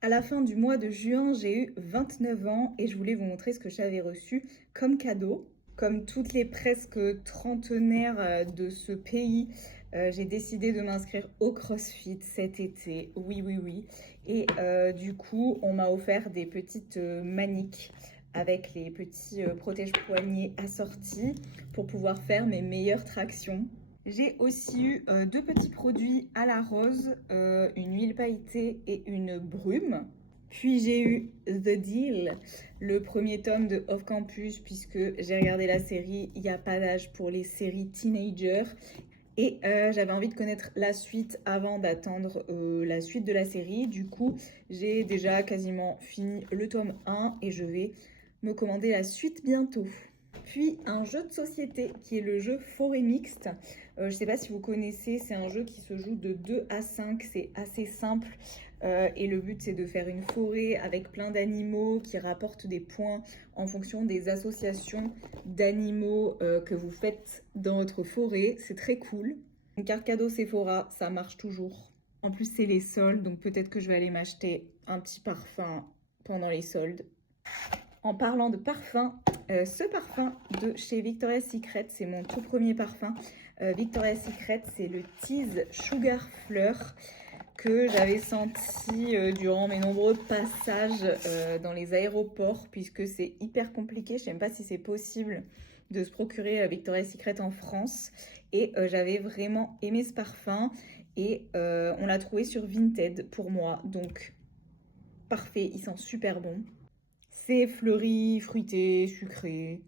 À la fin du mois de juin, j'ai eu 29 ans et je voulais vous montrer ce que j'avais reçu comme cadeau. Comme toutes les presque trentenaires de ce pays, j'ai décidé de m'inscrire au CrossFit cet été. Oui, oui, oui. Et du coup, on m'a offert des petites maniques avec les petits protège-poignets assortis pour pouvoir faire mes meilleures tractions. J'ai aussi eu deux petits produits à la rose, une huile pailletée et une brume. Puis j'ai eu The Deal, le premier tome de Off Campus, puisque j'ai regardé la série Il n'y a pas d'âge pour les séries teenagers. Et j'avais envie de connaître la suite avant d'attendre la suite de la série. Du coup, j'ai déjà quasiment fini le tome 1 et je vais me commander la suite bientôt. Puis un jeu de société qui est le jeu Forêt Mixte. Je ne sais pas si vous connaissez, c'est un jeu qui se joue de 2 à 5, c'est assez simple. Et le but c'est de faire une forêt avec plein d'animaux qui rapportent des points en fonction des associations d'animaux que vous faites dans votre forêt. C'est très cool. Une carte cadeau Sephora, ça marche toujours. En plus c'est les soldes, donc peut-être que je vais aller m'acheter un petit parfum pendant les soldes. En parlant de parfum, ce parfum de chez Victoria's Secret, c'est mon tout premier parfum. Victoria's Secret, c'est le Tease Sugar Fleur que j'avais senti durant mes nombreux passages dans les aéroports, puisque c'est hyper compliqué. Je ne sais même pas si c'est possible de se procurer Victoria's Secret en France. Et j'avais vraiment aimé ce parfum. Et on l'a trouvé sur Vinted pour moi. Donc, parfait, il sent super bon. C'est fleuri, fruité, sucré,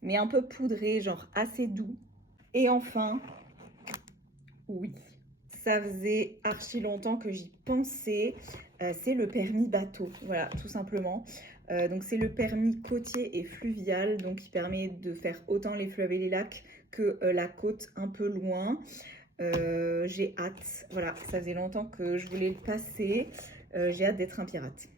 mais un peu poudré, genre assez doux. Et enfin, oui, ça faisait archi longtemps que j'y pensais, c'est le permis bateau, voilà, tout simplement. Donc c'est le permis côtier et fluvial, donc qui permet de faire autant les fleuves et les lacs que la côte un peu loin. J'ai hâte, voilà, ça faisait longtemps que je voulais le passer, j'ai hâte d'être un pirate.